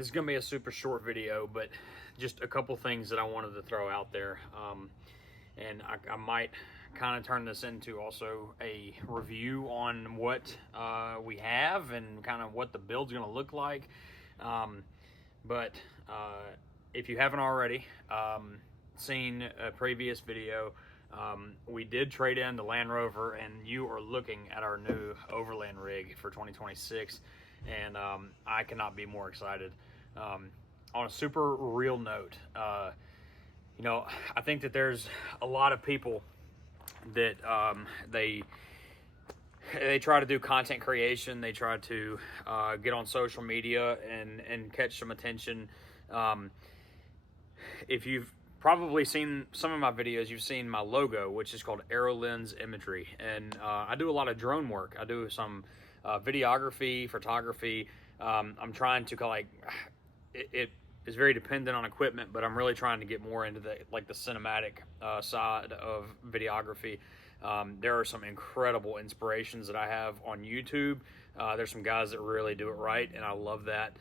This is going to be a super short video, but just a couple things that I wanted to throw out there. And I might kind of turn this into also a review on what we have and kind of what the build's going to look like. But if you haven't already seen a previous video, we did trade in the Land Rover, and you are looking at our new Overland rig for 2026, and I cannot be more excited. On a super real note, you know, I think that there's a lot of people that they try to do content creation, they try to get on social media and catch some attention. If you've probably seen some of my videos, you've seen my logo, which is called Aero-Lens imagery, and I do a lot of drone work. I do some videography, photography. I'm trying to it is very dependent on equipment, but I'm really trying to get more into the cinematic side of videography. There are some incredible inspirations that I have on YouTube. There's some guys that really do it right, and I love that.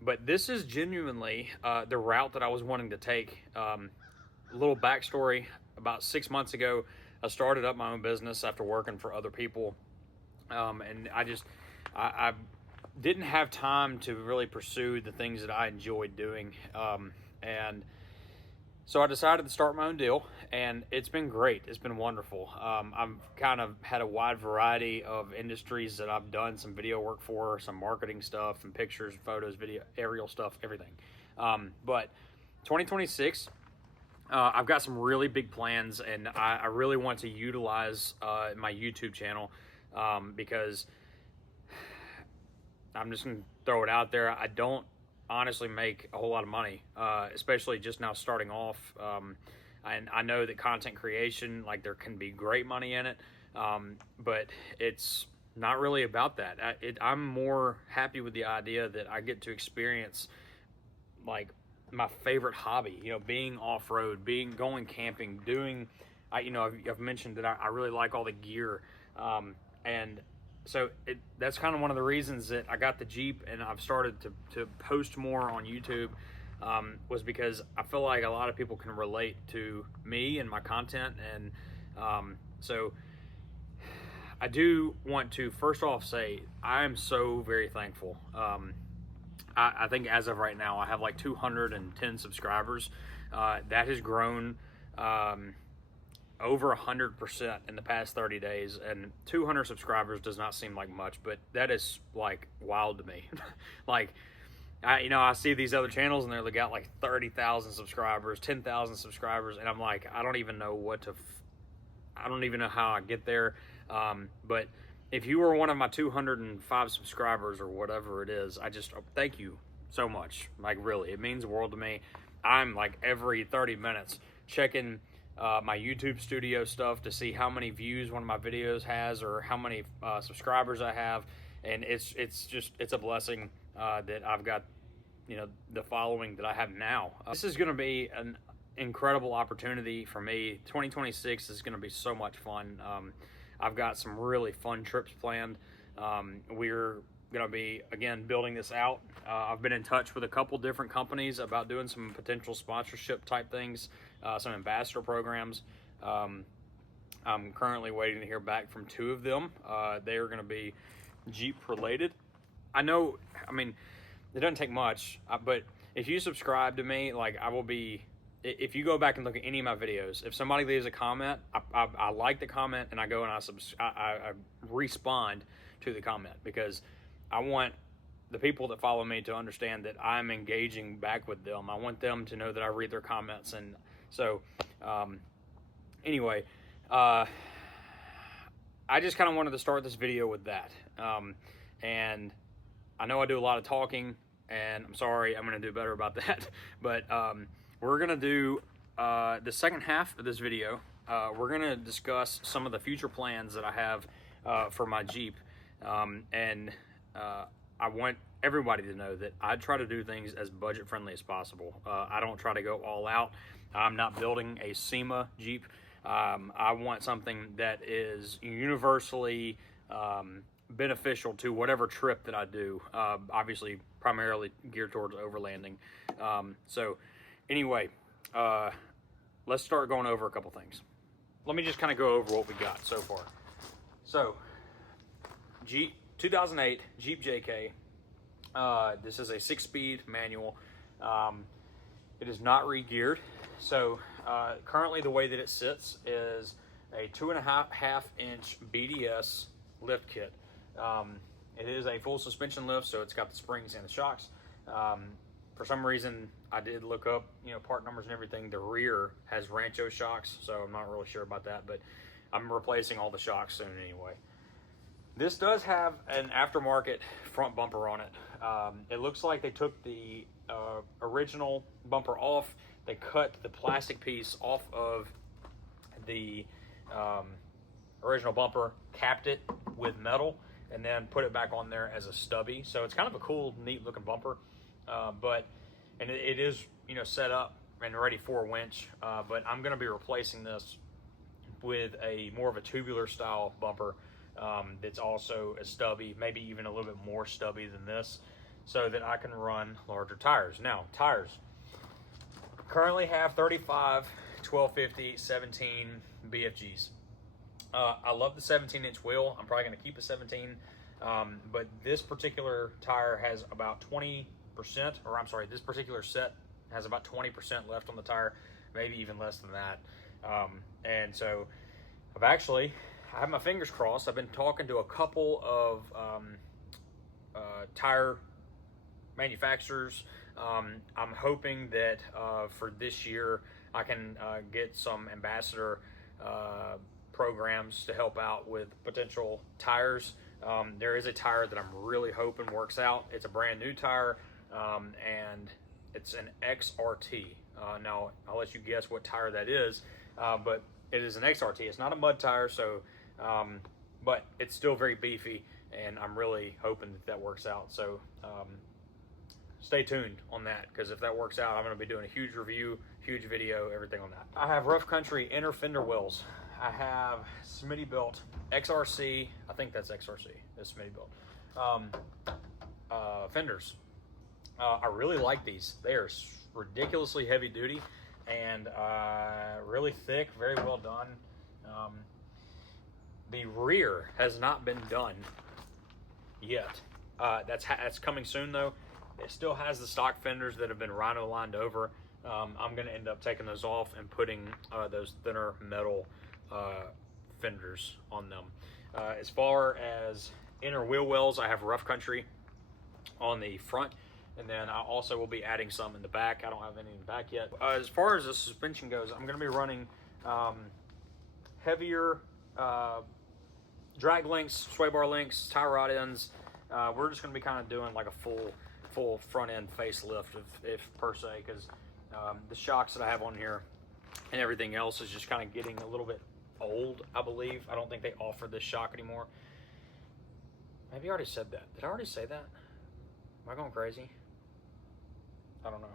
But this is genuinely the route that I was wanting to take. A little backstory: about 6 months ago, I started up my own business after working for other people, and I didn't have time to really pursue the things that I enjoyed doing, and so I decided to start my own deal, and it's been great. It's been wonderful. I've kind of had a wide variety of industries that I've done some video work for, some marketing stuff, and pictures, photos, video, aerial stuff, everything. But 2026, I've got some really big plans, and I really want to utilize my YouTube channel because I'm just going to throw it out there. I don't honestly make a whole lot of money, especially just now starting off. And I know that content creation, there can be great money in it, but it's not really about that. I'm more happy with the idea that I get to experience my favorite hobby, being off-road, going camping, I've mentioned that I really like all the gear, and so that's kind of one of the reasons that I got the Jeep and I've started to post more on YouTube, was because I feel like a lot of people can relate to me and my content. And so I do want to first off say I am so very thankful. I think as of right now I have 210 subscribers. That has grown over 100% in the past 30 days, and 200 subscribers does not seem like much, but that is wild to me. I see these other channels and they're got 30,000 subscribers, 10,000 subscribers, and I'm like, I don't even know I don't even know how I get there. But if you were one of my 205 subscribers or whatever it is, I just thank you so much. Really, it means the world to me. I'm every 30 minutes checking my YouTube studio stuff to see how many views one of my videos has or how many subscribers I have, and it's a blessing that I've got the following that I have now. This is going to be an incredible opportunity for me. 2026 is going to be so much fun. I've got some really fun trips planned. We're going to be again building this out. I've been in touch with a couple different companies about doing some potential sponsorship type things, some ambassador programs. I'm currently waiting to hear back from 2 of them. They are going to be Jeep related. It doesn't take much, but if you subscribe to me, I will be, if you go back and look at any of my videos, if somebody leaves a comment, I like the comment and I go and I respond to the comment, because I want the people that follow me to understand that I'm engaging back with them. I want them to know that I read their comments. And so anyway, I just kind of wanted to start this video with that. And I know I do a lot of talking, and I'm sorry, I'm going to do better about that. But we're going to do the second half of this video. We're going to discuss some of the future plans that I have for my Jeep. And I want everybody to know that I try to do things as budget friendly as possible. I don't try to go all out. I'm not building a SEMA Jeep. I want something that is universally beneficial to whatever trip that I do. Obviously, primarily geared towards overlanding. So anyway, let's start going over a couple things. Let me just kind of go over what we got so far. So, Jeep 2008 Jeep JK. This is a 6-speed manual. It is not re-geared. So currently the way that it sits is a 2.5-inch BDS lift kit. It is a full suspension lift, so it's got the springs and the shocks. For some reason, I did look up, part numbers and everything. The rear has Rancho shocks, so I'm not really sure about that, but I'm replacing all the shocks soon anyway. This does have an aftermarket front bumper on it. It looks like they took the original bumper off. They cut the plastic piece off of the original bumper, capped it with metal, and then put it back on there as a stubby. So it's kind of a cool, neat looking bumper. And it is, set up and ready for a winch. But I'm going to be replacing this with a more of a tubular style bumper. That's also a stubby, maybe even a little bit more stubby than this, so that I can run larger tires. Now, tires currently have 35, 1250, 17 BFGs. I love the 17-inch wheel. I'm probably going to keep a 17, but this particular tire has about 20%, or I'm sorry, this particular set has about 20% left on the tire, maybe even less than that. And so I have my fingers crossed. I've been talking to a couple of tire manufacturers. I'm hoping that for this year I can get some ambassador programs to help out with potential tires. There is a tire that I'm really hoping works out. It's a brand new tire, and it's an XRT. Now, I'll let you guess what tire that is, but it is an XRT. It's not a mud tire, so but it's still very beefy, and I'm really hoping that works out. So stay tuned on that, because if that works out, I'm going to be doing a huge review, huge video, everything on that. I have Rough Country inner fender wells. I have Smitty built XRC, I think that's XRC, it's Smitty built fenders. I really like these. They are ridiculously heavy duty and really thick, very well done. The rear has not been done yet. That's coming soon though. It still has the stock fenders that have been rhino lined over. I'm going to end up taking those off and putting those thinner metal fenders on them. As far as inner wheel wells, I have Rough Country on the front, and then I also will be adding some in the back. I don't have any in the back yet. As far as the suspension goes, I'm going to be running heavier drag links, sway bar links, tie rod ends. We're just going to be kind of doing like a full front end facelift, if per se, because the shocks that I have on here and everything else is just kind of getting a little bit old, I believe. I don't think they offer this shock anymore. Maybe I already said that. Did I already say that? Am I going crazy? I don't know.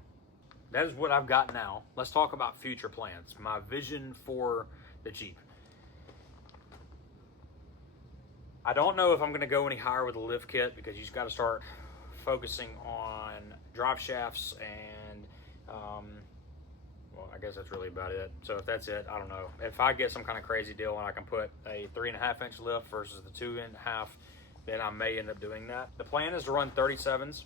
That is what I've got now. Let's talk about future plans. My vision for the Jeep. I don't know if I'm going to go any higher with the lift kit, because you just got to start focusing on drive shafts and well, I guess that's really about it. So if that's it, I don't know. If I get some kind of crazy deal and I can put a 3.5-inch lift versus the 2.5, then I may end up doing that. The plan is to run 37s.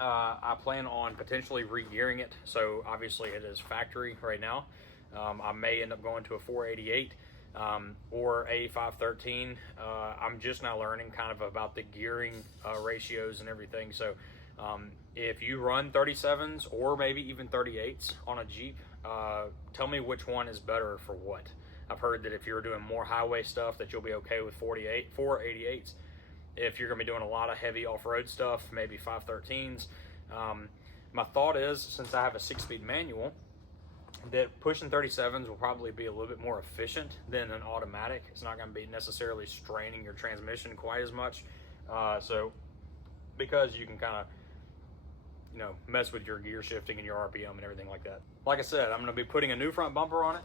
I plan on potentially re-gearing it. So obviously it is factory right now. I may end up going to a 488 or a 513. I'm just now learning kind of about the gearing ratios and everything. So if you run 37s or maybe even 38s on a Jeep, tell me which one is better for what. I've heard that if you're doing more highway stuff, that you'll be okay with 488s. If you're going to be doing a lot of heavy off-road stuff, maybe 513s. My thought is, since I have a 6-speed manual, that pushing 37s will probably be a little bit more efficient than an automatic. It's not going to be necessarily straining your transmission quite as much. So because you can kind of, mess with your gear shifting and your RPM and everything like that. Like I said, I'm going to be putting a new front bumper on it.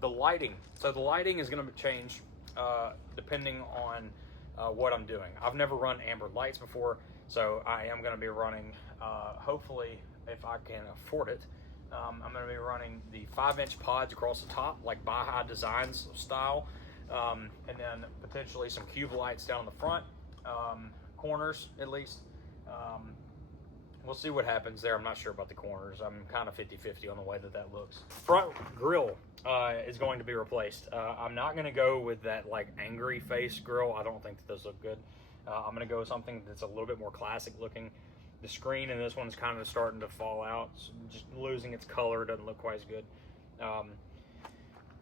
The lighting. So the lighting is going to change depending on what I'm doing. I've never run amber lights before, so I am going to be running, hopefully, if I can afford it, I'm going to be running the 5-inch pods across the top, like Baja Designs style, and then potentially some cube lights down the front, corners at least. We'll see what happens there. I'm not sure about the corners. I'm kind of 50-50 on the way that looks. Front grill is going to be replaced. I'm not going to go with that like angry face grill. I don't think that those look good. I'm going to go with something that's a little bit more classic looking. The screen in this one's kind of starting to fall out, so just losing its color, doesn't look quite as good.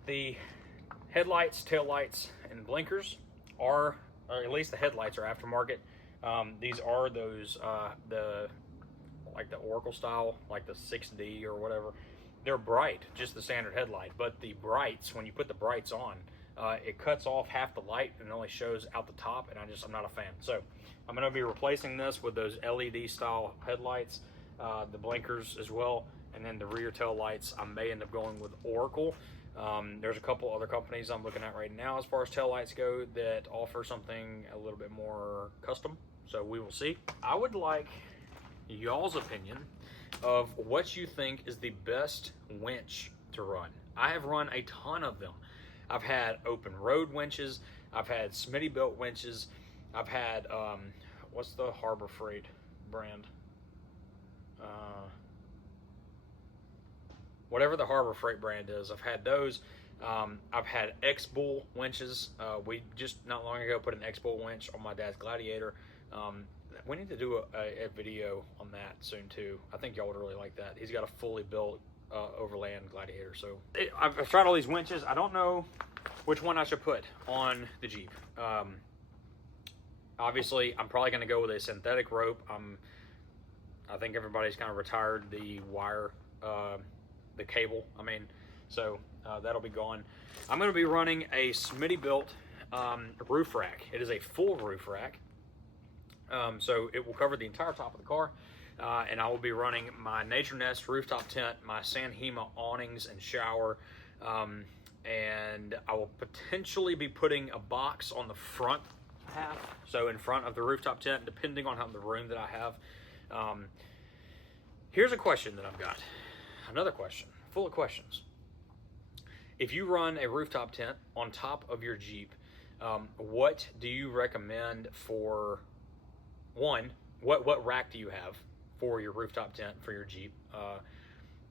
The headlights, taillights, and blinkers are, or at least the headlights are aftermarket. These are those like the Oracle style, like the 6D or whatever. They're bright, just the standard headlight, but the brights, when you put the brights on, it cuts off half the light and only shows out the top, and I'm not a fan. So I'm going to be replacing this with those LED style headlights, the blinkers as well, and then the rear tail lights I may end up going with Oracle. There's a couple other companies I'm looking at right now as far as tail lights go that offer something a little bit more custom, so we will see. I would like y'all's opinion of what you think is the best winch to run. I have run a ton of them. I've had open road winches, I've had Smitty built winches, I've had what's the Harbor Freight brand, whatever the Harbor Freight brand is, I've had those. I've had X-Bull winches. We just not long ago put an X-Bull winch on my dad's Gladiator. We need to do a video on that soon too. I think y'all would really like that. He's got a fully built Overland Gladiator. So I've tried all these winches. I don't know which one I should put on the Jeep. Obviously, I'm probably going to go with a synthetic rope. I think everybody's kind of retired the wire, the cable. So that'll be gone. I'm going to be running a Smitty built roof rack. It is a full roof rack. So it will cover the entire top of the car, and I will be running my Nature Nest rooftop tent, my San Hema awnings and shower, and I will potentially be putting a box on the front half, so in front of the rooftop tent, depending on how the room that I have. Here's a question that I've got, another question, full of questions. If you run a rooftop tent on top of your Jeep, what do you recommend for, one, what rack do you have for your rooftop tent for your Jeep?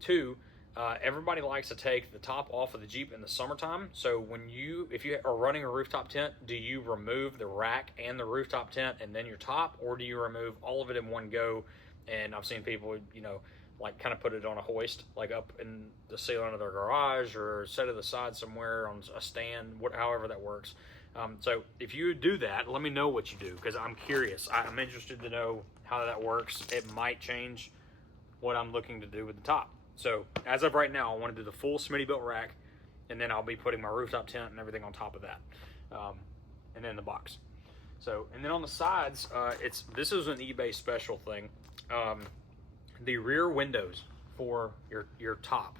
Two, everybody likes to take the top off of the Jeep in the summertime. So if you are running a rooftop tent, do you remove the rack and the rooftop tent and then your top, or do you remove all of it in one go? And I've seen people, like kind of put it on a hoist, like up in the ceiling of their garage or set it aside somewhere on a stand, however that works. So if you do that, let me know what you do, because I'm curious. I'm interested to know how that works. It might change what I'm looking to do with the top. So as of right now, I want to do the full Smitty built rack, and then I'll be putting my rooftop tent and everything on top of that, and then the box. So, and then on the sides, this is an eBay special thing. The rear windows for your top.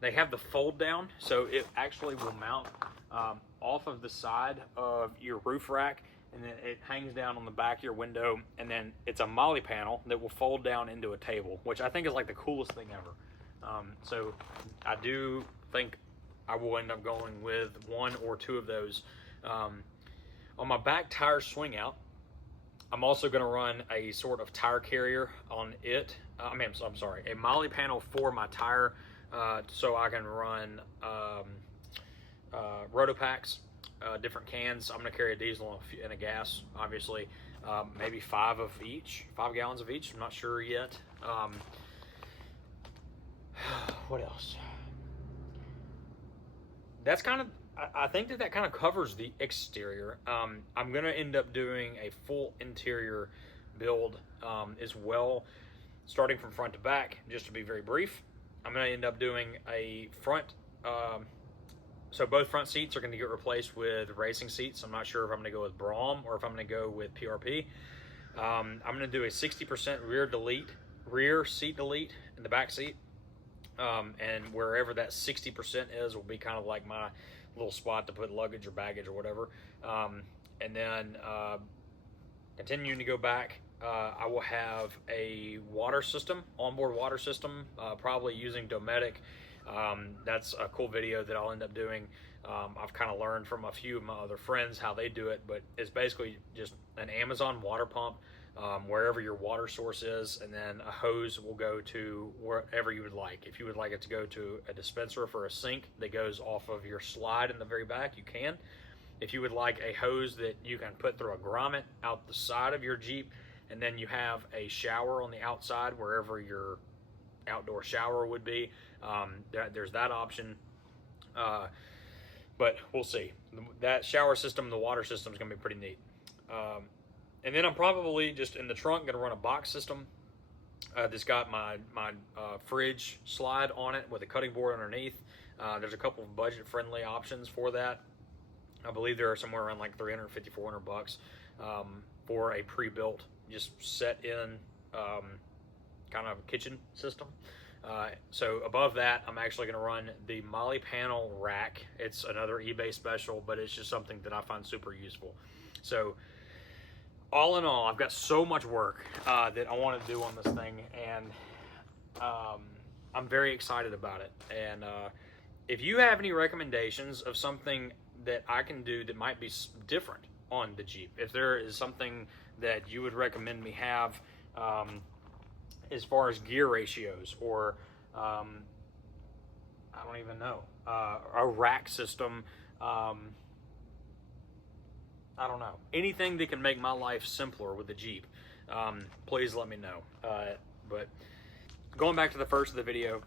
They have the fold down, so it actually will mount off of the side of your roof rack, and then it hangs down on the back of your window, and then it's a molly panel that will fold down into a table, which I think is like the coolest thing ever. So I do think I will end up going with one or two of those. On my back tire swing out, I'm also going to run a sort of tire carrier on it. I'm sorry, a molly panel for my tire, so I can run Rotopacks, different cans. I'm going to carry a diesel and a gas, obviously, maybe 5 gallons of each. I'm not sure yet. What else? That's kind of, I think that kind of covers the exterior. I'm going to end up doing a full interior build as well, starting from front to back, just to be very brief. I'm going to end up doing a front, so both front seats are going to get replaced with racing seats. I'm not sure if I'm going to go with Brom or if I'm going to go with PRP. I'm going to do a 60% rear seat delete in the back seat. And wherever that 60% is will be kind of like my little spot to put luggage or baggage or whatever. And then continuing to go back, I will have a water system, onboard water system, probably using Dometic. That's a cool video that I'll end up doing. I've kind of learned from a few of my other friends how they do it, but it's basically just an Amazon water pump, wherever your water source is, and then a hose will go to wherever you would like. If you would like it to go to a dispenser for a sink that goes off of your slide in the very back, you can. If you would like a hose that you can put through a grommet out the side of your Jeep, and then you have a shower on the outside wherever your outdoor shower would be, there's that option. But we'll see. That shower system, the water system is going to be pretty neat. And then I'm probably just in the trunk going to run a box system that's got my fridge slide on it with a cutting board underneath. There's a couple of budget-friendly options for that. I believe there are somewhere around like $350, $400 for a pre-built, just set in kind of kitchen system. So above that, I'm actually going to run the Molly panel rack. It's another eBay special, but it's just something that I find super useful. So all in all, I've got so much work that I want to do on this thing, and I'm very excited about it. And if you have any recommendations of something that I can do that might be different on the Jeep, if there is something that you would recommend me have, as far as gear ratios, or I don't even know, a rack system, I don't know, anything that can make my life simpler with the Jeep, please let me know. But going back to the first of the video,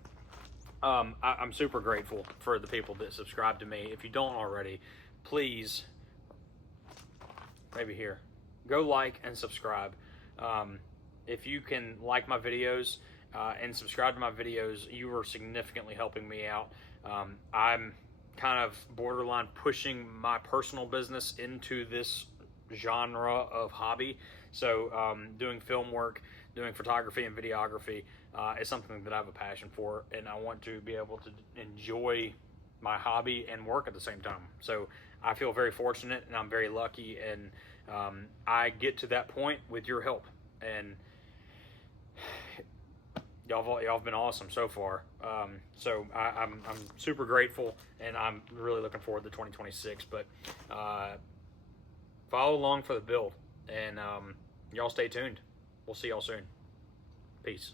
I'm super grateful for the people that subscribe to me. If you don't already, please, maybe here, go like and subscribe. If you can like my videos and subscribe to my videos, you are significantly helping me out. I'm kind of borderline pushing my personal business into this genre of hobby. So doing film work, doing photography and videography is something that I have a passion for, and I want to be able to enjoy my hobby and work at the same time. So I feel very fortunate, and I'm very lucky, and I get to that point with your help. And y'all have been awesome so far. So I'm super grateful, and I'm really looking forward to 2026. But follow along for the build, and y'all stay tuned. We'll see y'all soon. Peace.